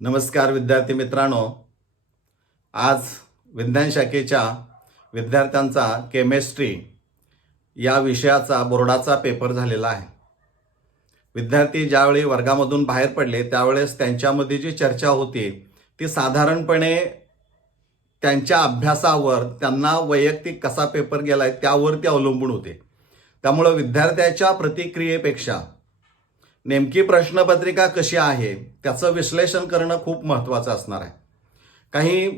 नमस्कार विद्यार्थी मित्रांनो, आज विज्ञान शाखेच्या विद्यार्थ्यांचा केमिस्ट्री या विषयाचा बोर्डाचा पेपर झालेला आहे. विद्यार्थी ज्यावेळी वर्गामधून बाहेर पडले त्यावेळेस त्यांच्यामध्ये जी चर्चा होती ती साधारणपणे त्यांच्या अभ्यासावर, त्यांना वैयक्तिक कसा पेपर गेलाय त्यावरती अवलंबून होते. त्यामुळे विद्यार्थ्याच्या प्रतिक्रियेपेक्षा नेमकी प्रश्नपत्रिका कशी आहे त्याचं विश्लेषण करणं खूप महत्त्वाचं असणार आहे. काही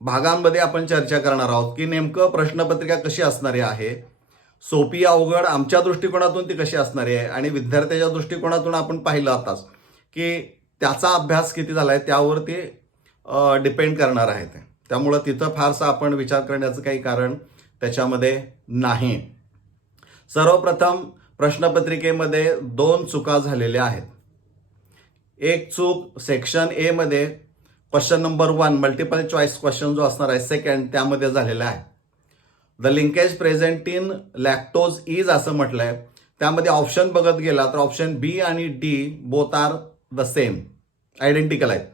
भागांमध्ये आपण चर्चा करणार आहोत की नेमकं प्रश्नपत्रिका कशी असणारी आहे, सोपी अवघड आमच्या दृष्टिकोनातून ती कशी असणारी आहे आणि विद्यार्थ्याच्या दृष्टिकोनातून आपण पाहिलं आताच की त्याचा अभ्यास किती झाला आहे त्यावर ते डिपेंड करणार आहे. त्यामुळं तिथं फारसा आपण विचार करण्याचं काही कारण त्याच्यामध्ये नाही. सर्वप्रथम प्रश्नपत्रिकेमध्ये 2 चुका झालेल्या आहेत. एक चूक सेक्शन ए मध्ये question number 1 multiple choice question जो असणार आहे सेकंड त्यामध्ये झालेला आहे. The linkage present in lactose is असं म्हटलंय. त्यामध्ये ऑप्शन बघत गेला तर ऑप्शन बी आणि D both are the same, identical आहेत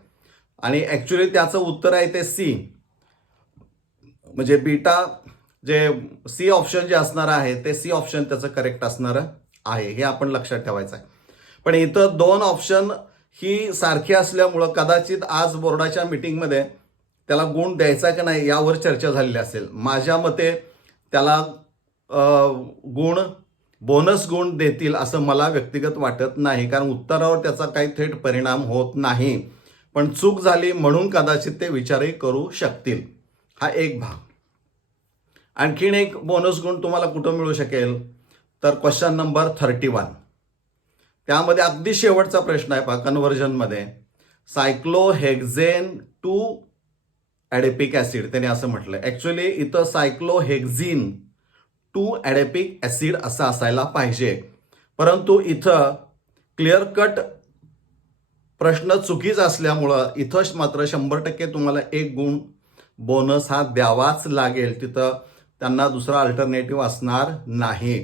आणि ॲक्च्युली त्याचं उत्तर आहे ते सी, म्हणजे बीटा जे सी ऑप्शन जे असणार आहे ते सी ऑप्शन त्याचं करेक्ट असणार आहे, हे आपण लक्षात ठेवायचं आहे. पण इथं 2 ऑप्शन ही सारखी असल्यामुळं कदाचित आज बोर्डाच्या मीटिंगमध्ये त्याला गुण द्यायचा की नाही यावर चर्चा झालेली असेल. माझ्या मते त्याला बोनस गुण देतील असं मला व्यक्तिगत वाटत नाही, कारण उत्तरावर त्याचा काही थेट परिणाम होत नाही. पण चूक झाली म्हणून कदाचित ते विचारही करू शकतील. हा एक भाग. आणखीन एक बोनस गुण तुम्हाला कुठं मिळू शकेल तर क्वेश्चन नंबर 31 त्यामध्ये अगदी शेवटचा प्रश्न आहे पहा, कन्व्हर्जनमध्ये सायक्लोहेक्झेन टू ॲडेपिक ॲसिड त्याने असं म्हटलं. ॲक्च्युली इथं सायक्लोहेक्झिन टू ॲडेपिक ॲसिड असं असायला पाहिजे, परंतु इथं क्लिअर कट प्रश्न चुकीचा असल्यामुळं इथंच मात्र 100% तुम्हाला 1 गुण बोनस हा द्यावाच लागेल. तिथं त्यांना दुसरा अल्टरनेटिव्ह असणार नाही.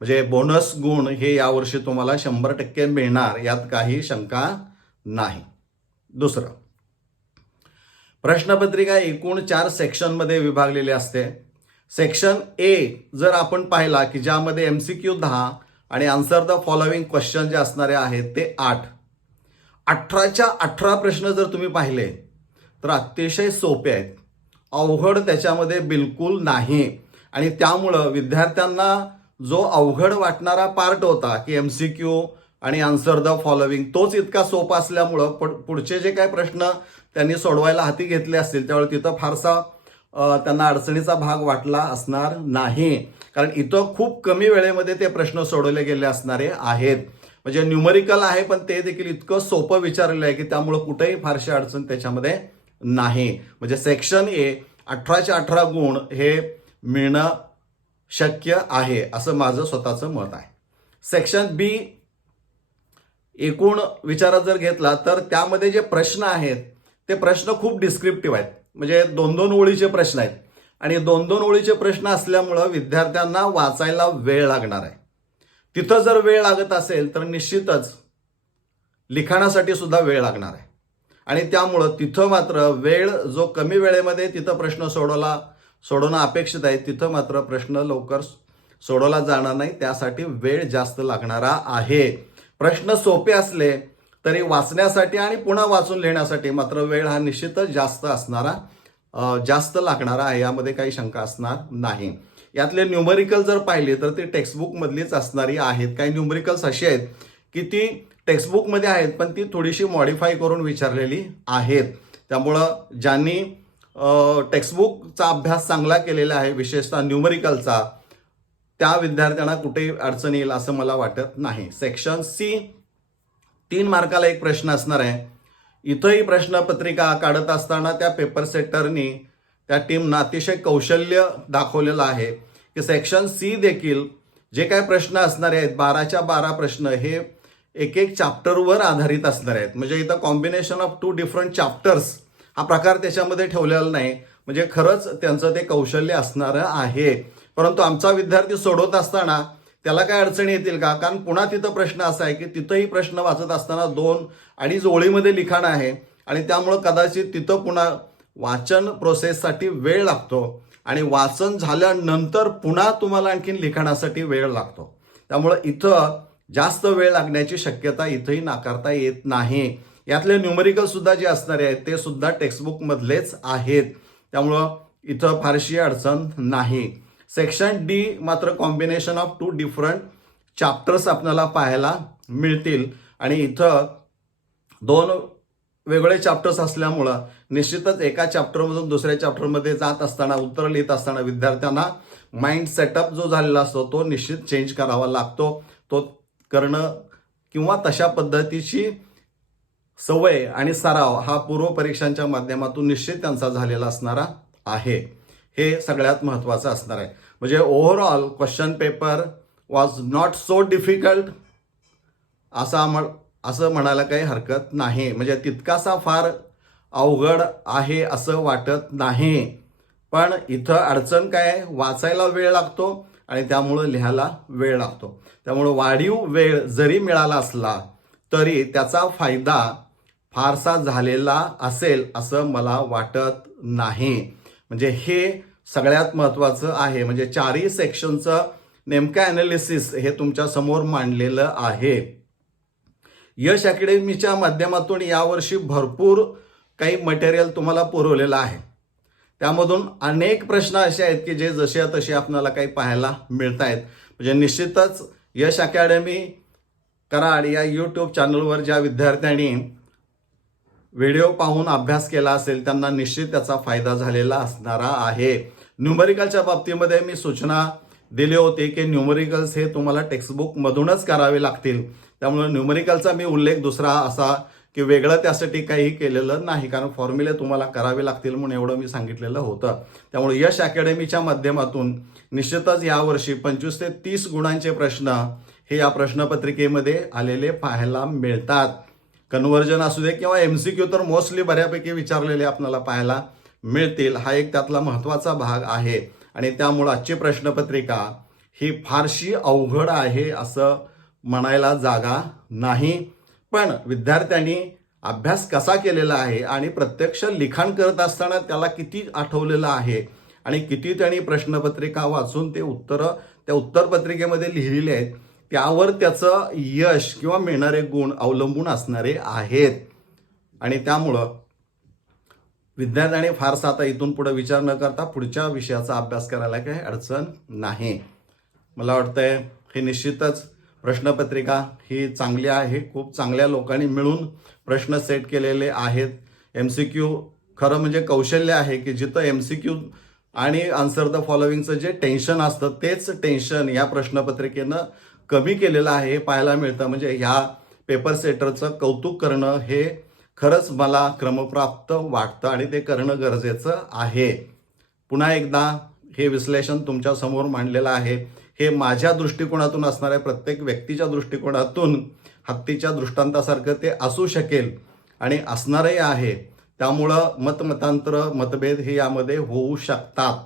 म्हणजे बोनस गुण हे यावर्षी तुम्हाला 100% मिळणार, यात काही शंका नाही. दुसरं, प्रश्नपत्रिका एकूण 4 सेक्शनमध्ये विभागलेली असते. सेक्शन ए जर आपण पाहिला की ज्यामध्ये MCQ 10 आणि आन्सर द फॉलोइंग क्वेश्चन जे असणारे आहेत ते 8. 18च्या 18 प्रश्न जर तुम्ही पाहिले तर अतिशय सोपे आहेत, अवघड त्याच्यामध्ये बिलकुल नाही. आणि त्यामुळं विद्यार्थ्यांना जो अवघड वाटणारा पार्ट होता की MCQ आणि आन्सर द फॉलोइंग तोच इतका सोपा असल्यामुळं पुढचे जे काही प्रश्न त्यांनी सोडवायला हाती घेतले असतील त्यावेळी तिथं फारसा त्यांना अडचणीचा भाग वाटला असणार नाही, कारण इथं खूप कमी वेळेमध्ये ते प्रश्न सोडवले गेले असणारे आहेत. म्हणजे न्यूमरिकल आहे पण ते देखील इतकं सोपं विचारलेलं आहे की त्यामुळं कुठेही फारशी अडचण त्याच्यामध्ये नाही. म्हणजे सेक्शन ए 18च्या 18 गुण हे मिळणं शक्य आहे असं माझं स्वतःचं मत आहे. सेक्शन बी एकूण विचारात जर घेतला तर त्यामध्ये जे प्रश्न आहेत ते प्रश्न खूप डिस्क्रिप्टिव्ह आहेत, म्हणजे 2-2 ओळीचे प्रश्न आहेत आणि 2-2 ओळीचे प्रश्न असल्यामुळं विद्यार्थ्यांना वाचायला वेळ लागणार आहे. तिथं जर वेळ लागत असेल तर निश्चितच लिखाणासाठी सुद्धा वेळ लागणार आहे आणि त्यामुळं तिथं मात्र वेळ जो कमी वेळेमध्ये तिथं प्रश्न सोडवणं अपेक्षित आहे तिथं मात्र प्रश्न लवकर सोडवला जाणार नाही, त्यासाठी वेळ जास्त लागणारा आहे. प्रश्न सोपे असले तरी वाचण्यासाठी आणि पुन्हा वाचून लिहिण्यासाठी मात्र वेळ हा निश्चितच जास्त लागणारा आहे, यामध्ये काही शंका असणार नाही. यातले न्यूमरिकल जर पाहिले तर ती टेक्स्टबुक मधलीच असणारी आहेत. काही न्यूमरिकल्स अशी आहेत की ती टेक्स्टबुकमध्ये आहेत पण ती थोडीशी मॉडिफाय करून विचारलेली आहेत. त्यामुळं ज्यांनी टेक्स्टबुकचा अभ्यास चांगला केलेला आहे विशेषतः न्यूमरिकलचा, त्या विद्यार्थ्यांना कुठेही अडचण येईल असं मला वाटत नाही. सेक्शन सी 3 मार्काला 1 प्रश्न असणार आहे. इथंही प्रश्नपत्रिका काढत असताना त्या पेपर सेटरनी त्या टीमनं अतिशय कौशल्य दाखवलेलं आहे की सेक्शन सी देखील जे काही प्रश्न असणारे आहेत 12च्या 12 प्रश्न हे एक चॅप्टरवर आधारित असणार आहेत. म्हणजे इथं कॉम्बिनेशन ऑफ 2 डिफरंट चॅप्टर्स हा प्रकार त्याच्यामध्ये ठेवलेला नाही, म्हणजे खरंच त्यांचं ते कौशल्य असणार आहे. परंतु आमचा विद्यार्थी सोडवत असताना त्याला काय अडचणी येतील का? कारण पुन्हा तिथं प्रश्न असा आहे की तिथंही प्रश्न वाचत असताना 2-2.5 ओळीमध्ये लिखाण आहे आणि त्यामुळं कदाचित तिथं पुन्हा वाचन प्रोसेससाठी वेळ लागतो आणि वाचन झाल्यानंतर पुन्हा तुम्हाला आणखीन लिखाणासाठी वेळ लागतो. त्यामुळं इथं जास्त वेळ लागण्याची शक्यता इथंही नाकारता येत नाही. यातले न्यूमरिकल सुद्धा जे असणारे आहेत ते सुद्धा टेक्स्टबुक मधलेच आहेत. त्यामुळं इथं फारशी अडचण नाही. सेक्शन डी मात्र कॉम्बिनेशन ऑफ 2 डिफरंट चॅप्टर्स आपल्याला पाहायला मिळतील आणि इथं 2 वेगळे चॅप्टर्स असल्यामुळं निश्चितच एका चॅप्टरमधून दुसऱ्या चॅप्टरमध्ये जात असताना उत्तर लिहित असताना विद्यार्थ्यांना माइंड सेटअप जो झालेला असतो तो निश्चित चेंज करावा लागतो. तो करणं किंवा तशा पद्धतीची सवय आणि सराव हा पूर्व परीक्षांच्या माध्यमातून निश्चित त्यांचा झालेला असणारा आहे. हे सगळ्यात महत्त्वाचं असणार आहे. म्हणजे overall question paper was not so difficult असं म्हणायला काही हरकत नाही. म्हणजे तितकासा फार अवघड आहे असं वाटत नाही. पण इथं अडचण काय, वाचायला वेळ लागतो आणि त्यामुळं लिहायला वेळ लागतो. त्यामुळं वाढीव वेळ जरी मिळाला असला तरी त्याचा फायदा फारसा झालेला असेल असं मला वाटत नाही. म्हणजे हे सगळ्यात महत्त्वाचं आहे. म्हणजे 4ही सेक्शनचं नेमकं ॲनालिसिस हे तुमच्या समोर मांडलेलं आहे. यश अकॅडमीच्या माध्यमातून यावर्षी भरपूर काही मटेरियल तुम्हाला पुरवलेलं आहे. त्यामधून अनेक प्रश्न असे आहेत की जे जसे तसे आपल्याला काही पाहायला मिळत आहेत. म्हणजे निश्चितच यश अकॅडमी कराड या यूट्यूब चॅनलवर ज्या विद्यार्थ्यांनी व्हिडिओ पाहून अभ्यास केला असेल त्यांना निश्चित त्याचा फायदा झालेला असणारा आहे. न्यूमरिकलच्या बाबतीमध्ये मी सूचना दिली होती की न्यूमरिकल्स हे तुम्हाला टेक्स्टबुकमधूनच करावे लागतील. त्यामुळे न्यूमरिकलचा मी उल्लेख दुसरा असा की वेगळं त्यासाठी काही केलेलं नाही, कारण फॉर्म्युले तुम्हाला करावे लागतील म्हणून एवढं मी सांगितलेलं होतं. त्यामुळे यश अकॅडमीच्या माध्यमातून निश्चितच यावर्षी 25 ते 30 गुणांचे प्रश्न हे या प्रश्नपत्रिकेमध्ये आलेले पाहायला मिळतात. कन्व्हर्जन असू दे किंवा MCQ तर मोस्टली बऱ्यापैकी विचारलेले आपल्याला पाहायला मिळतील. हा एक त्यातला महत्त्वाचा भाग आहे आणि त्यामुळं आजची प्रश्नपत्रिका ही फारशी अवघड आहे असं म्हणायला जागा नाही. पण विद्यार्थ्यांनी अभ्यास कसा केलेला आहे आणि प्रत्यक्ष लिखाण करत असताना त्याला किती आठवलेलं आहे आणि किती त्यांनी प्रश्नपत्रिका वाचून ते उत्तरं त्या उत्तरपत्रिकेमध्ये लिहिलेले आहेत त्यावर त्याचं यश किंवा मिळणारे गुण अवलंबून असणारे आहेत. आणि त्यामुळं विद्यार्थ्यांनी फारसा आता इथून पुढे विचार न करता पुढच्या विषयाचा अभ्यास करायला काही अडचण नाही. मला वाटतंय हे निश्चितच प्रश्नपत्रिका ही चांगली आहे. खूप चांगल्या लोकांनी मिळून प्रश्न सेट केलेले आहेत. MCQ खरं म्हणजे कौशल्य आहे की जिथं MCQ आणि आन्सर द फॉलोविंगचं जे टेन्शन असतं तेच टेन्शन या प्रश्नपत्रिकेनं कमी केलेलं आहे हे पाहायला मिळतं. म्हणजे ह्या पेपर सेटरचं कौतुक करणं हे खरंच मला क्रमप्राप्त वाटतं आणि ते करणं गरजेचं आहे. पुन्हा एकदा हे विश्लेषण तुमच्या समोर मांडलेलं आहे. हे माझ्या दृष्टिकोनातून असणार आहे. प्रत्येक व्यक्तीच्या दृष्टिकोनातून हत्तीच्या दृष्टांतासारखं ते असू शकेल आणि असणारही आहे. त्यामुळं मतभेद हे यामध्ये होऊ शकतात.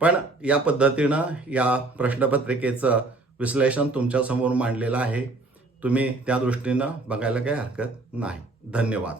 पण या पद्धतीनं या प्रश्नपत्रिकेचं विश्लेषण तुमच्या समोर मांडलेलं आहे. तुम्ही त्या दृष्टीनं बघायला काही हरकत नाही. धन्यवाद.